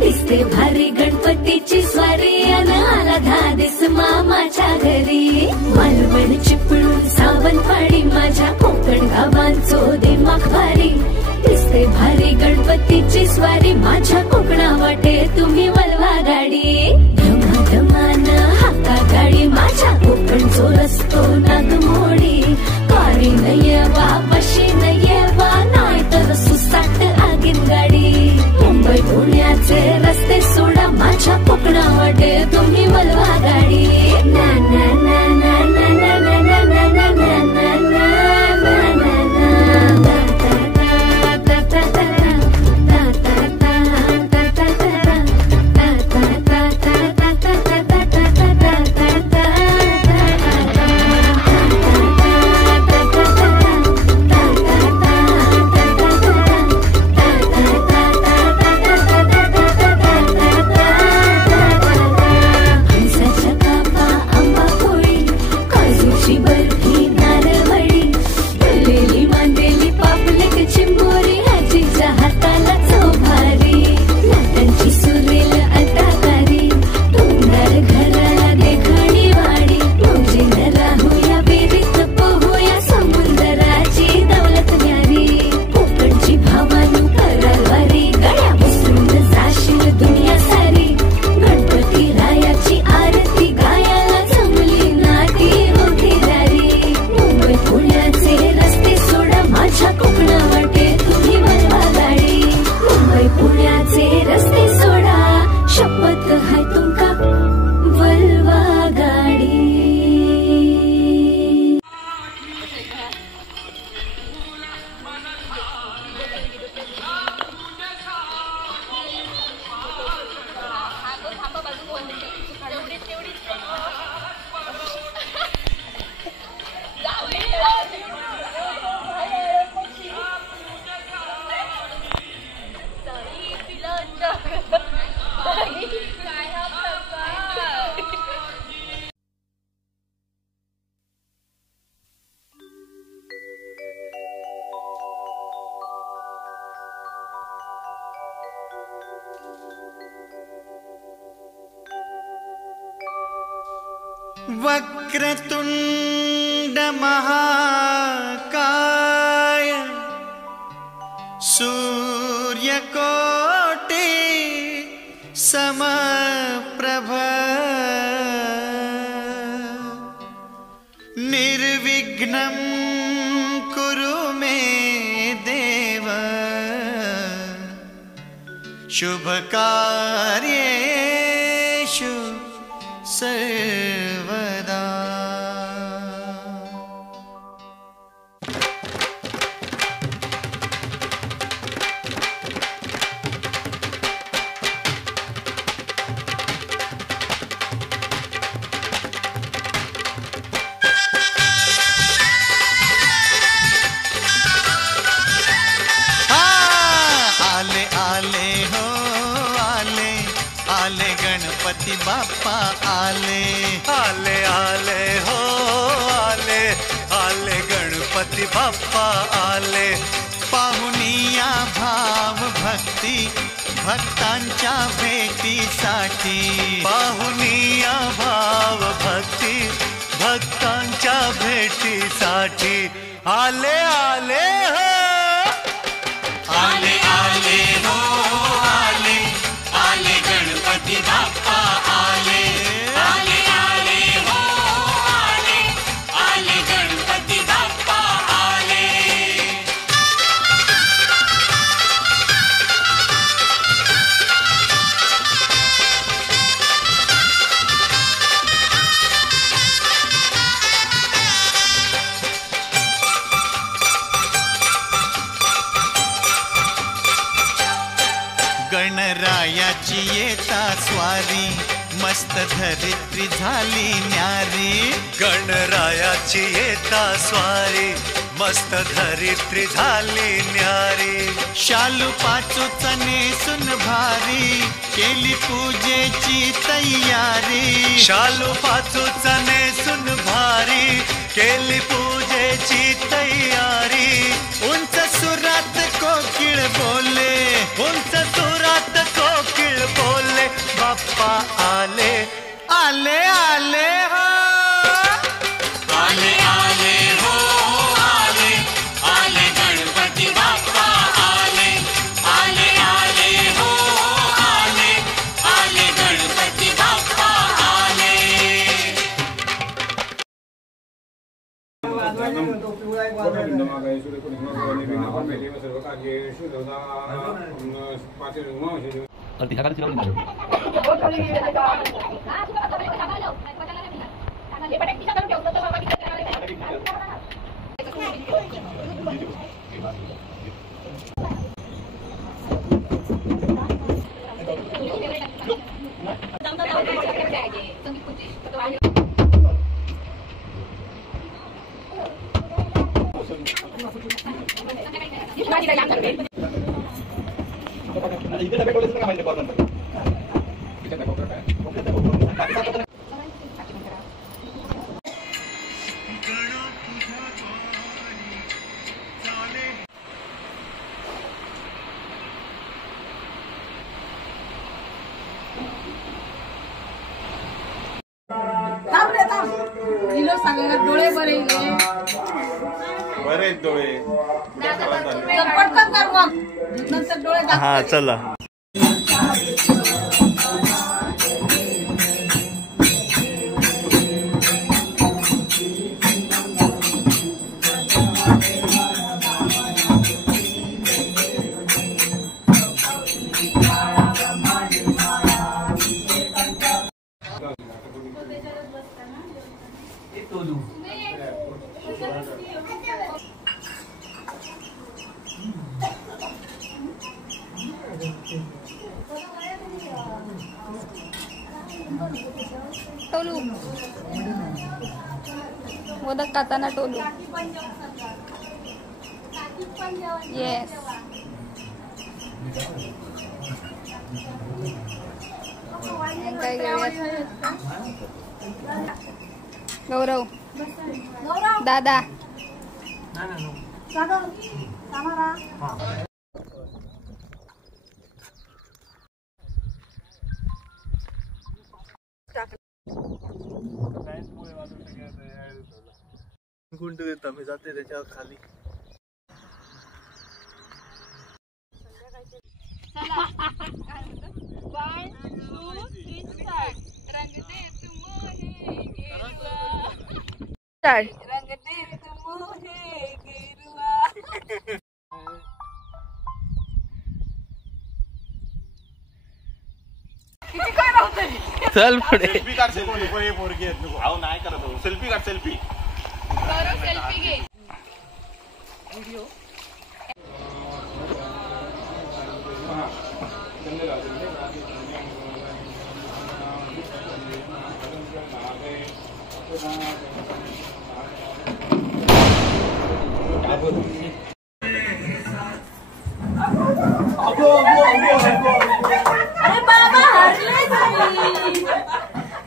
दिसते भारी गणपतीची स्वारी अन आला धादिस मामाच्या घरी मालवण चिपळूण सावंतवाडी माझ्या कोकण गावांचो दिमाग भारी दिसते भारी गणपतीची स्वारी माझ्या कोकणा वाटे तुम्ही वलवा गाडी धमाधमान हाका गाडी माझ्या कोकणचो रस्तो नागमोडी कारी नयवा बशी नयवा नाही तर सुसाट आगीन गाडी मुंबई पुण्याचे रस्ते सोडा माझ्या कोकणा वाटे तुम्ही वलवा गाडी ना ना ना ना ना ना ना ना ना ना ना वक्रतुंड महाकाय सूर्यकोटि समप्रभ निर्विघ्नं कुरु मे देव शुभकार्येषु सर्वदा। गणपति बाप्पा आले आले आले हो आले आले गणपति बाप्पा आले पाहुनिया भाव भक्ती भक्तांच्या भेटीसाठी पाहुनिया भाव भक्ती भक्तांच्या भेटीसाठी आले आले हो आले आले हो आले आले गणपति बाप्पा आले आले आले हो आले आले गणपति बाप्पा आले। गणरायाची येता स्वारी मस्त धरित्री झाली न्यारी गणरायाची येता स्वारी मस्त धरित्री झाली न्यारी शालू पाचूचा नेसून भारी केली पूजेची तयारी शालू पाचूचा नेसून भारी केली पूजेची तयारी उंच सुरात कोकिळ बोले उंच सुरात कोकिळ बोले बाप्पा आले आले आले हो आले आले हो आले आले गणपती बाप्पा आले आले आले हो आले आले गणपती बाप्पा आले डोळे बरे बरे डोळे पटकन कर मग नंतर डोळे हा चला टोलू मोदक खाताना टोलू येस काय घेऊयात गौरव दादा गुंड देत मी जाते त्याच्या खाली चल पुढे सेल्फी काढ नाही करत सेल्फी काढ सेल्फी सेल्फी घे व्हिडिओ अरे बाबा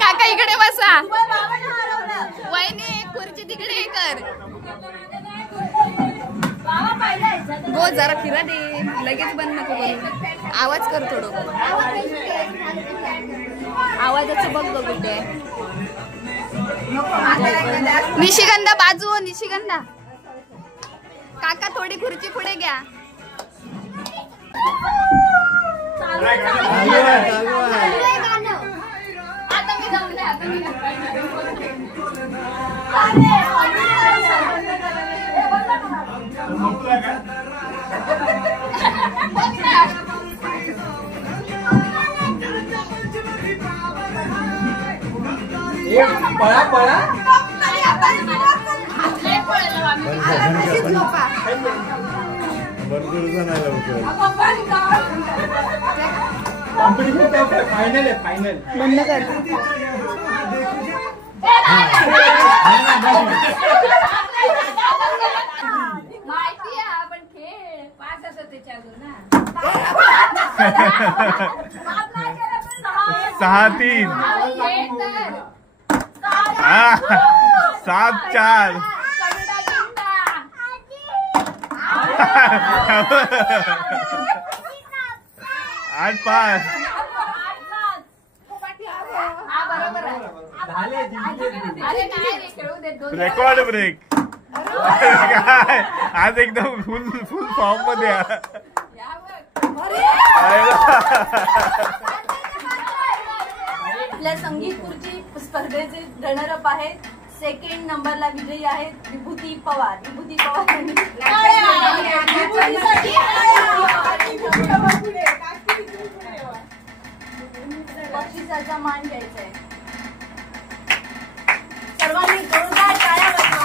काका इकडे बसा वहिनी खुर्ची तिकडे कर हो जरा फिरा दे लगेच बंद नको करू आवाज कर थोडं आवाजाचं बघ कुठे निशिगंधा बाजू निशिगंधा काका थोडी खुर्ची पुढे घ्या आता मी जमले आता मी पळा पळा झोपा फायनल आहे फायनल. बंद कर. माहिती आहे आपण खेळ 5 असं त्याच्यावर ना 6-3 7-4 8-5 रेकॉर्ड ब्रेक. आज एकदम फुल फॉर्म मध्ये. आपल्या संगीत खुर्ची स्पर्धेचे रनरअप आहेत. सेकंड नंबरला विजयी आहेत विभूती पवार. विभूती पवार बक्षिसाचा मान घ्यायचा आहे. सर्वांनी जोरदार टाळ्या वाजवा.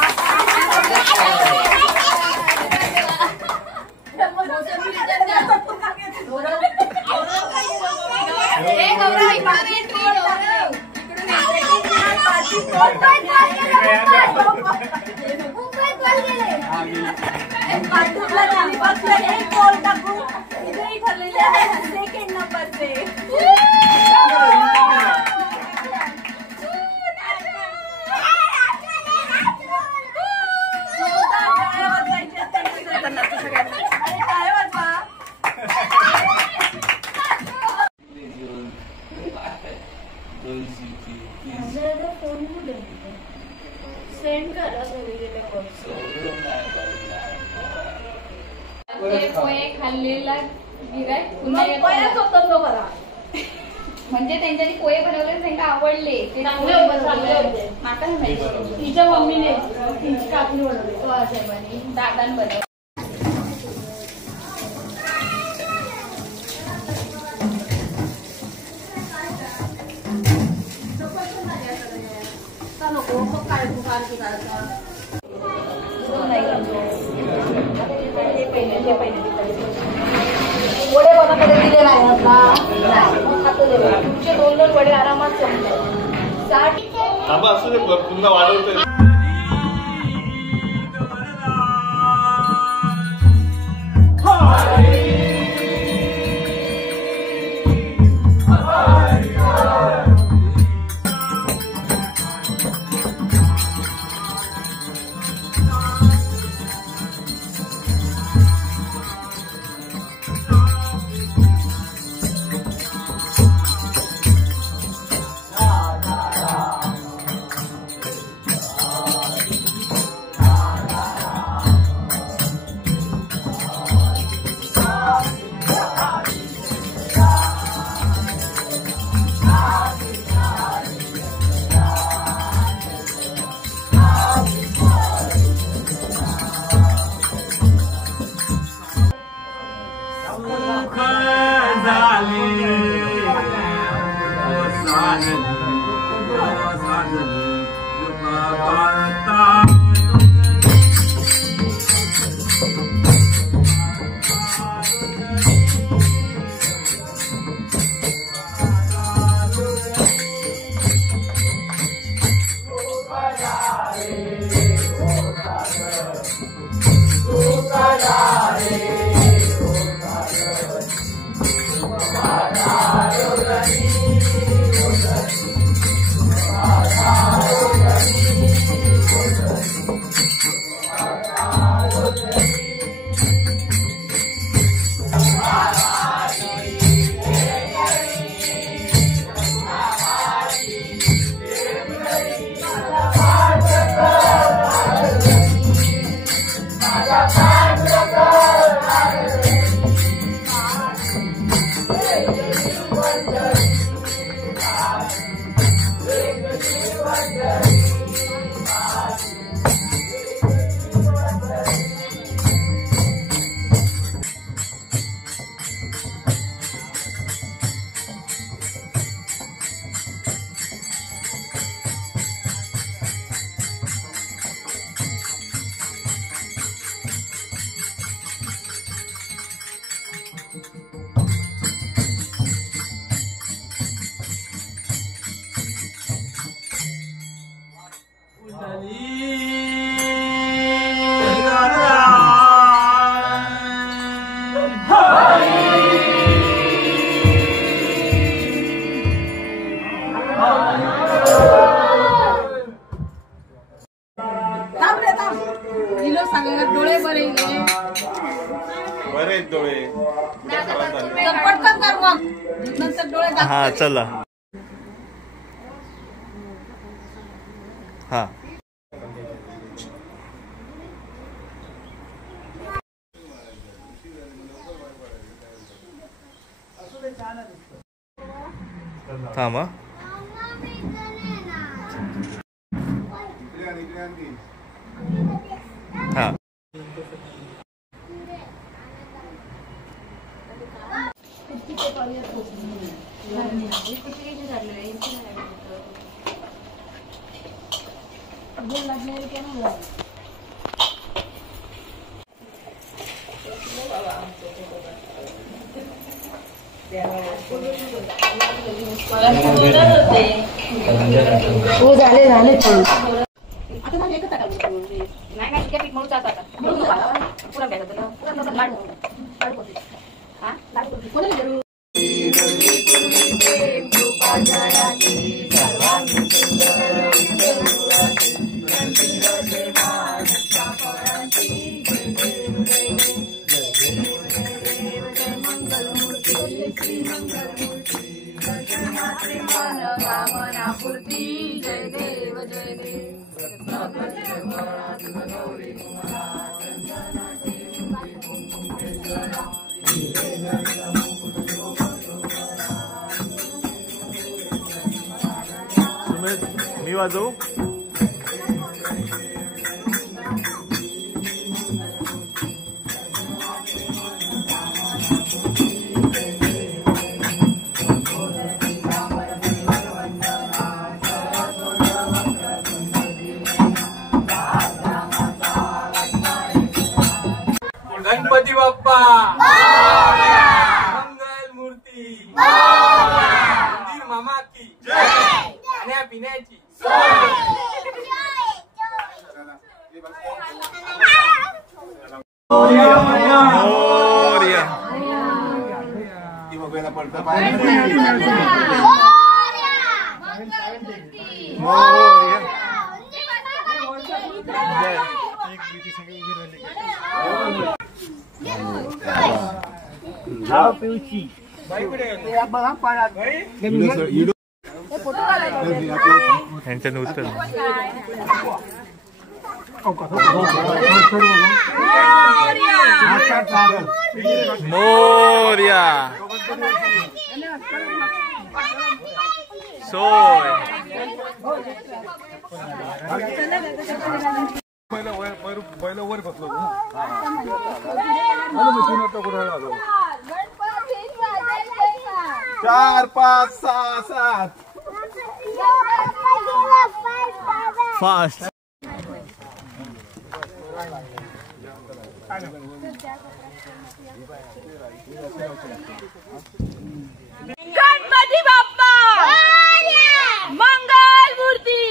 सेकंड नंबरचे सेंड करा. पोहे खाल्लेला गिराईक पुन्हा म्हणजे त्यांच्यानी पोहे बनवले त्यांना आवडले ते माका तिच्या मम्मीने कापणी बनवले. दादान बनवले. वडे कोणाकडे दिले नाही तुमचे 2 वडे आरामात संपले. 60 असू दे पुन्हा वाढवतोय. बरे डोळे पटकन कर मग नंतर डोळे हा चला हा थांबा हा हो झाले झाले मी वाजवू गणपती बाप्पा मंगल मूर्ती मंदिर मामा की खाण्या पिण्याची यांच्या उत्तर मोर्या सोय पहिला वर बसलो 4 5 6 7 फास्ट गणपती बाप्पा मंगल मूर्ती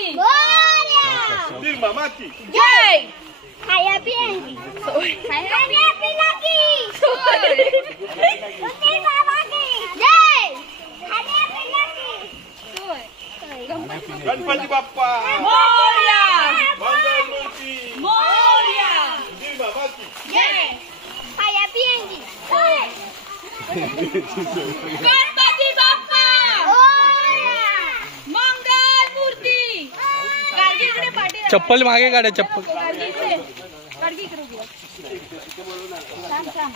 मामा की जय खाया पियांगी खाया पिलाकी तुम्ही बाबा की जय खाया पिलाकी गणपती बाप्पा मोरया मंगल मूर्ती मोरया मामा की जय खाया पियांगी गणपती बाप्पा मंगल मूर्ती गाडगीकडे पाठी चप्पल मागे काढा चप्पल गाडगी इकडे उभी थांब थांब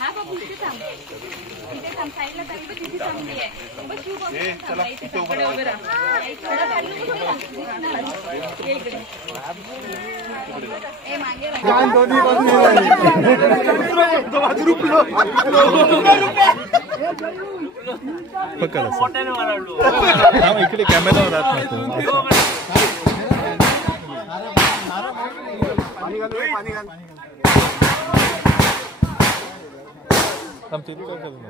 हा बाबू इथे थांब इथे थांब साईडला थांब तिथे थांबली आहे बस तू बघ चला इथे उभं राहा. उभं राहा थोडं खाली उभं राहा. ये इकडे ए मागे राहा. पकड असं. थांब, इकडे कॅमेरावर राहत नाही तो. थांब, तिथे काय करू नको.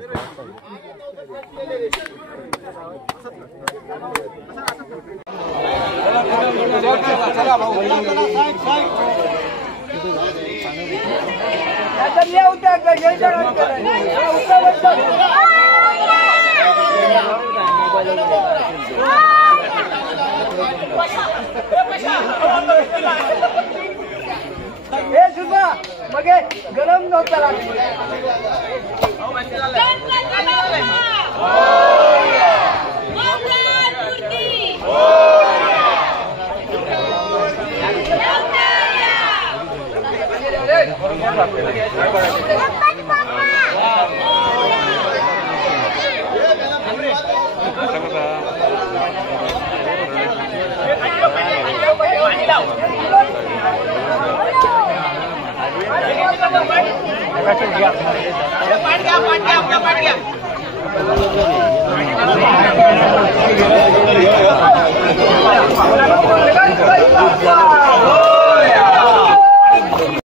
ए सुबा मग गरम नव्हता पाठ घ्या